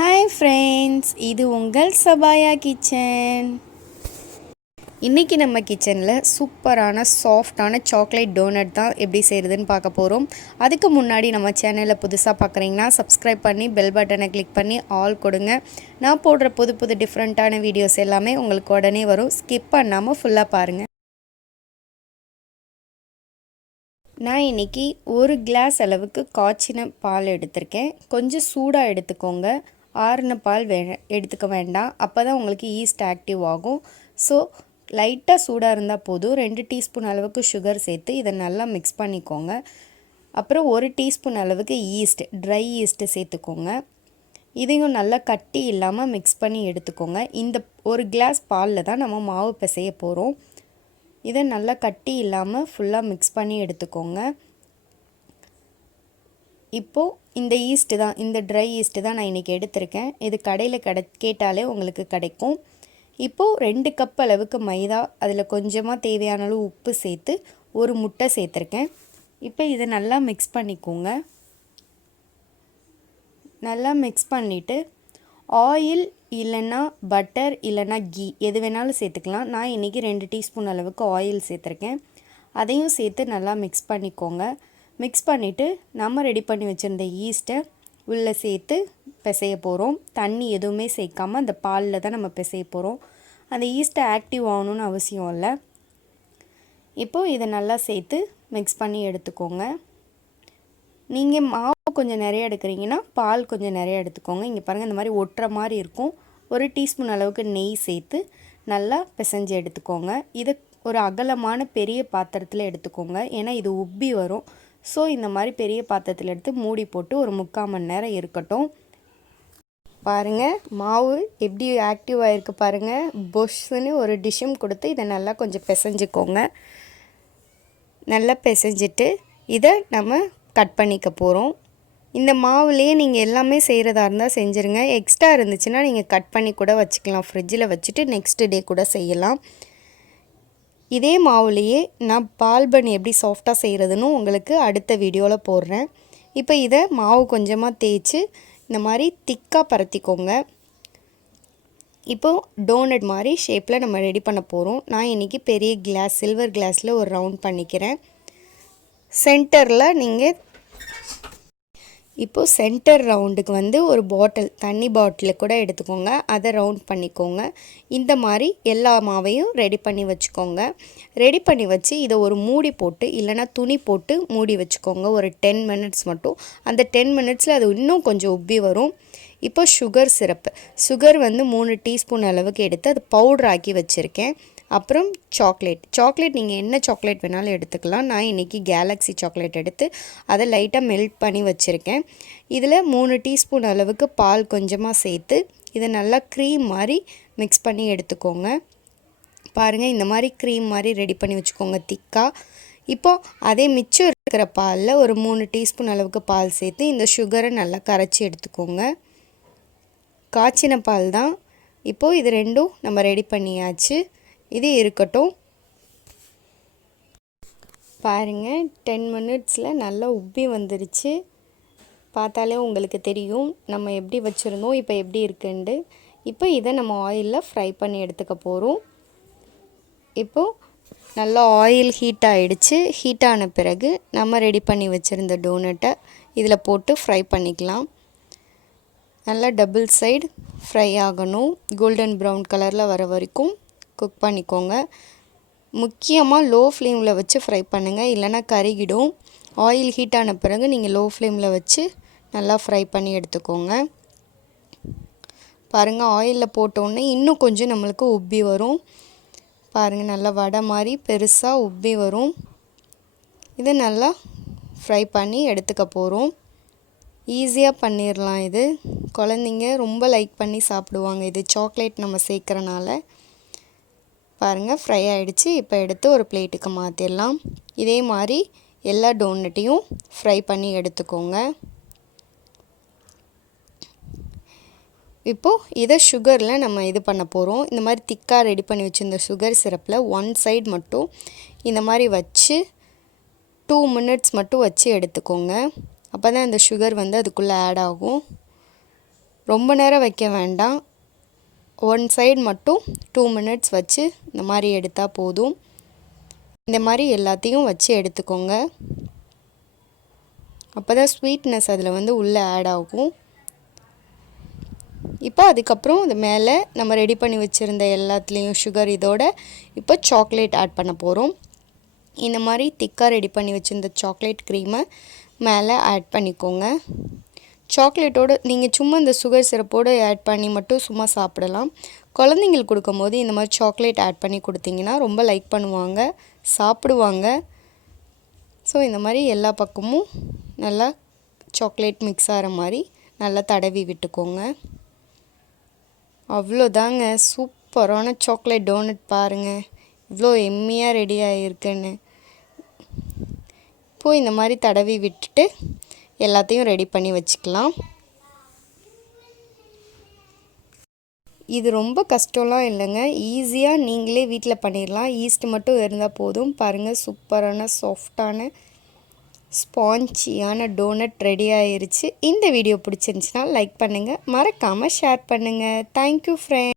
Hi friends, இது உங்கள் சபாயா kitchen. இன்றைக்கி நம்ம கிச்சனில் சூப்பரான சாஃப்டான சாக்லேட் டோனட் தான் எப்படி செய்கிறதுன்னு பார்க்க போகிறோம். அதுக்கு முன்னாடி நம்ம சேனலில் புதுசாக பார்க்குறீங்கன்னா சப்ஸ்கிரைப் பண்ணி பெல் பட்டனை கிளிக் பண்ணி ஆல் கொடுங்க. நான் போடுற புது டிஃப்ரெண்ட்டான வீடியோஸ் எல்லாமே உங்களுக்கு உடனே வரும். ஸ்கிப் பண்ணாமல் ஃபுல்லாக பாருங்கள். நான் இன்றைக்கி ஒரு கிளாஸ் அளவுக்கு காய்ச்சின பால் எடுத்திருக்கேன். கொஞ்சம் சூடாக எடுத்துக்கோங்க. ஆறின பால் எடுத்துக்க வேண்டாம். அப்போ தான் உங்களுக்கு ஈஸ்ட் ஆக்டிவ் ஆகும். ஸோ லைட்டாக சூடாக இருந்தால் போதும். 2 டீஸ்பூன் அளவுக்கு சுகர் சேர்த்து இதை நல்லா மிக்ஸ் பண்ணிக்கோங்க. அப்புறம் 1 டீஸ்பூன் அளவுக்கு ஈஸ்ட், ட்ரை ஈஸ்ட்டு சேர்த்துக்கோங்க. இதையும் நல்லா கட்டி இல்லாமல் மிக்ஸ் பண்ணி எடுத்துக்கோங்க. இந்த ஒரு கிளாஸ் பாலில் தான் நம்ம மாவு பிசைய போகிறோம். இதை நல்லா கட்டி இல்லாமல் ஃபுல்லாக மிக்ஸ் பண்ணி எடுத்துக்கோங்க. இப்போது இந்த ஈஸ்ட்டு தான், இந்த ட்ரை ஈஸ்ட்டு தான் நான் இன்றைக்கி எடுத்திருக்கேன். இது கடையில் கேட்டாலே உங்களுக்கு கிடைக்கும். இப்போது 2 கப் அளவுக்கு மைதா, அதில் கொஞ்சமாக தேவையான அளவு உப்பு சேர்த்து ஒரு முட்டை சேர்த்துருக்கேன். இப்போ இதை நல்லா மிக்ஸ் பண்ணிக்கோங்க. நல்லா மிக்ஸ் பண்ணிவிட்டு ஆயில் இல்லைன்னா பட்டர் இல்லைன்னா கீ எது வேணாலும் சேர்த்துக்கலாம். நான் இன்றைக்கி 2 டீஸ்பூன் அளவுக்கு ஆயில் சேர்த்துருக்கேன். அதையும் சேர்த்து நல்லா மிக்ஸ் பண்ணிக்கோங்க. மிக்ஸ் பண்ணிவிட்டு நம்ம ரெடி பண்ணி வச்சுருந்த ஈஸ்ட்டை உள்ளே சேர்த்து பிசைய போகிறோம். தண்ணி எதுவுமே சேர்க்காமல் அந்த பாலில் தான் நம்ம பிசைய போகிறோம். அந்த ஈஸ்ட்டை ஆக்டிவ் ஆகணும்னு அவசியம் இல்லை. இப்போது இதை நல்லா சேர்த்து மிக்ஸ் பண்ணி எடுத்துக்கோங்க. நீங்கள் மாவு கொஞ்சம் நிறைய எடுக்கிறீங்கன்னா பால் கொஞ்சம் நிறைய எடுத்துக்கோங்க. இங்கே பாருங்கள், இந்த மாதிரி ஒட்டுற மாதிரி இருக்கும். 1 டீஸ்பூன் அளவுக்கு நெய் சேர்த்து நல்லா பிசைஞ்சு எடுத்துக்கோங்க. இதை ஒரு அகலமான பெரிய பாத்திரத்தில் எடுத்துக்கோங்க. ஏன்னா இது உப்பி வரும். ஸோ இந்த மாதிரி பெரிய பாத்திரத்தில் எடுத்து மூடி போட்டு ஒரு 3/4 மணி நேரம் இருக்கட்டும். பாருங்கள், மாவு எப்படி ஆக்டிவ் ஆகிருக்கு பாருங்கள். பொஷ்ஷுன்னு ஒரு டிஷ்ஷும் கொடுத்து இதை நல்லா கொஞ்சம் பிசைஞ்சிக்கோங்க. நல்லா பிசைஞ்சிட்டு இதை நம்ம கட் பண்ணிக்க போகிறோம். இந்த மாவுலேயே நீங்கள் எல்லாமே செய்கிறதா இருந்தால் செஞ்சுருங்க. எக்ஸ்ட்ரா இருந்துச்சுன்னா நீங்கள் கட் பண்ணி கூட வச்சுக்கலாம். ஃப்ரிட்ஜில் வச்சுட்டு நெக்ஸ்ட் டே கூட செய்யலாம். இதே மாவுலேயே நான் பால் பன் எப்படி சாஃப்டாக செய்கிறதுன்னு உங்களுக்கு அடுத்த வீடியோவில் போடுறேன். இப்போ இதை மாவு கொஞ்சமாக தேய்ச்சி இந்த மாதிரி திக்காக பரத்திக்கோங்க. இப்போது டோனட் மாதிரி ஷேப்பில் நம்ம ரெடி பண்ண போகிறோம். நான் இன்றைக்கி பெரிய கிளாஸ், சில்வர் கிளாஸில் ஒரு ரவுண்ட் பண்ணிக்கிறேன். சென்டரில் நீங்கள் இப்போது சென்டர் ரவுண்டுக்கு வந்து ஒரு பாட்டில், தண்ணி பாட்டில் கூட எடுத்துக்கோங்க. அதை ரவுண்ட் பண்ணிக்கோங்க. இந்த மாதிரி எல்லா மாவையும் ரெடி பண்ணி வச்சுக்கோங்க. ரெடி பண்ணி வச்சு இதை ஒரு மூடி போட்டு இல்லைனா துணி போட்டு மூடி வச்சுக்கோங்க. ஒரு 10 மினிட்ஸ் மட்டும். அந்த 10 மினிட்ஸில் அது இன்னும் கொஞ்சம் உப்பி வரும். இப்போ சுகர் சிரப்பு, சுகர் வந்து 3 டீஸ்பூன் அளவுக்கு எடுத்து அது பவுடர் ஆக்கி வச்சுருக்கேன். அப்புறம் சாக்லேட் நீங்கள் என்ன சாக்லேட் வேணாலும் எடுத்துக்கலாம். நான் இன்றைக்கி கேலக்ஸி சாக்லேட் எடுத்து அதை லைட்டாக மெல்ட் பண்ணி வச்சுருக்கேன். இதில் 3 டீஸ்பூன் அளவுக்கு பால் கொஞ்சமாக சேர்த்து இதை நல்லா க்ரீம் மாதிரி மிக்ஸ் பண்ணி எடுத்துக்கோங்க. பாருங்கள், இந்த மாதிரி க்ரீம் மாதிரி ரெடி பண்ணி வச்சுக்கோங்க திக்காக. இப்போது அதே மிச்சம் இருக்கிற பாலில் ஒரு 3 டீஸ்பூன் அளவுக்கு பால் சேர்த்து இந்த சுகரை நல்லா கரைச்சி எடுத்துக்கோங்க. காய்ச்சின பால் தான். இப்போது இது ரெண்டும் நம்ம ரெடி பண்ணியாச்சு. இது இருக்கட்டும். பாருங்கள், 10 மினிட்ஸில் நல்லா உப்பி வந்துருச்சு. பார்த்தாலே உங்களுக்கு தெரியும் நம்ம எப்படி வச்சுருந்தோம், இப்போ எப்படி இருக்குண்டு. இப்போ இதை நம்ம ஆயிலில் ஃப்ரை பண்ணி எடுத்துக்க போகிறோம். இப்போது நல்லா ஆயில் ஹீட் ஆகிடுச்சு. ஹீட் ஆன பிறகு நம்ம ரெடி பண்ணி வச்சுருந்த டோனட்டை இதில் போட்டு ஃப்ரை பண்ணிக்கலாம். நல்லா டபுள் சைடு ஃப்ரை ஆகணும். கோல்டன் ப்ரௌன் கலரில் வர வரைக்கும் குக் பண்ணிக்கோங்க. முக்கியமாக லோ ஃப்ளேமில் வச்சு ஃப்ரை பண்ணுங்கள், இல்லைனா கருகிடும். ஆயில் ஹீட் ஆன பிறகு நீங்கள் லோ ஃப்ளேமில் வச்சு நல்லா ஃப்ரை பண்ணி எடுத்துக்கோங்க. பாருங்கள், ஆயிலில் போட்டோன்னே இன்னும் கொஞ்சம் நம்மளுக்கு உப்பி வரும். பாருங்கள், நல்லா வடை மாதிரி பெருசாக உப்பி வரும். இதை நல்லா ஃப்ரை பண்ணி எடுத்துக்க போகிறோம். ஈஸியாக பண்ணிடலாம். இது குழந்தைங்க ரொம்ப லைக் பண்ணி சாப்பிடுவாங்க. இது சாக்லேட் நம்ம சேர்க்குறனால. பாருங்கள், ஃப்ரை ஆகிடுச்சு. இப்போ எடுத்து ஒரு பிளேட்டுக்கு மாற்றிடலாம். இதே மாதிரி எல்லா டோனட்டையும் ஃப்ரை பண்ணி எடுத்துக்கோங்க. இப்போது இதை சுகரில் நம்ம இது பண்ண போகிறோம். இந்த மாதிரி திக்காக ரெடி பண்ணி வச்சுருந்த சுகர் சிரப்பில் 1 சைடு மட்டும் இந்த மாதிரி வச்சு 2 மினிட்ஸ் மட்டும் வச்சு எடுத்துக்கோங்க. அப்போ தான் இந்த சுகர் வந்து அதுக்குள்ளே ஆட் ஆகும். ரொம்ப நேரம் வைக்க வேண்டாம். ஒன் சைடு மட்டும் 2 மினிட்ஸ் வச்சு இந்த மாதிரி எடுத்தால் போதும். இந்த மாதிரி எல்லாத்தையும் வச்சு எடுத்துக்கோங்க. அப்போ தான் ஸ்வீட்னஸ் அதில் வந்து உள்ளே ஆட் ஆகும். இப்போ அதுக்கப்புறம் இது மேலே நம்ம ரெடி பண்ணி வச்சுருந்த எல்லாத்துலேயும் சுகர் இதோட இப்போ சாக்லேட் ஆட் பண்ண போகிறோம். இந்த மாதிரி திக்காக ரெடி பண்ணி வச்சுருந்த சாக்லேட் க்ரீமை மேலே ஆட் பண்ணிக்கோங்க. சாக்லேட்டோடு நீங்கள் சும்மா இந்த சுகர் சிரப்போடு ஆட் பண்ணி மட்டும் சும்மா சாப்பிடலாம். குழந்தைங்களுக்கு கொடுக்கும்போது இந்த மாதிரி சாக்லேட் ஆட் பண்ணி கொடுத்தீங்கன்னா ரொம்ப லைக் பண்ணுவாங்க, சாப்பிடுவாங்க. ஸோ இந்த மாதிரி எல்லா பக்கமும் நல்லா சாக்லேட் மிக்ஸ் ஆகிற மாதிரி நல்லா தடவி விட்டுக்கோங்க. அவ்வளோதாங்க, சூப்பரான சாக்லேட் டோனட் பாருங்கள் இவ்வளோ எம்மியாக ரெடி ஆகிருக்குன்னு. இப்போது இந்த மாதிரி தடவி விட்டுட்டு எல்லாத்தையும் ரெடி பண்ணி வச்சுக்கலாம். இது ரொம்ப கஷ்டம்லாம் இல்லைங்க, ஈஸியாக நீங்களே வீட்டில் பண்ணிடலாம். ஈஸ்ட் மட்டும் இருந்தால் போதும். பாருங்கள், சூப்பரான சாஃப்டான ஸ்பாஞ்சியான டோனட் ரெடி ஆயிருச்சு. இந்த வீடியோ பிடிச்சிருந்துச்சுன்னா லைக் பண்ணுங்கள், மறக்காமல் ஷேர் பண்ணுங்கள். Thank you friends.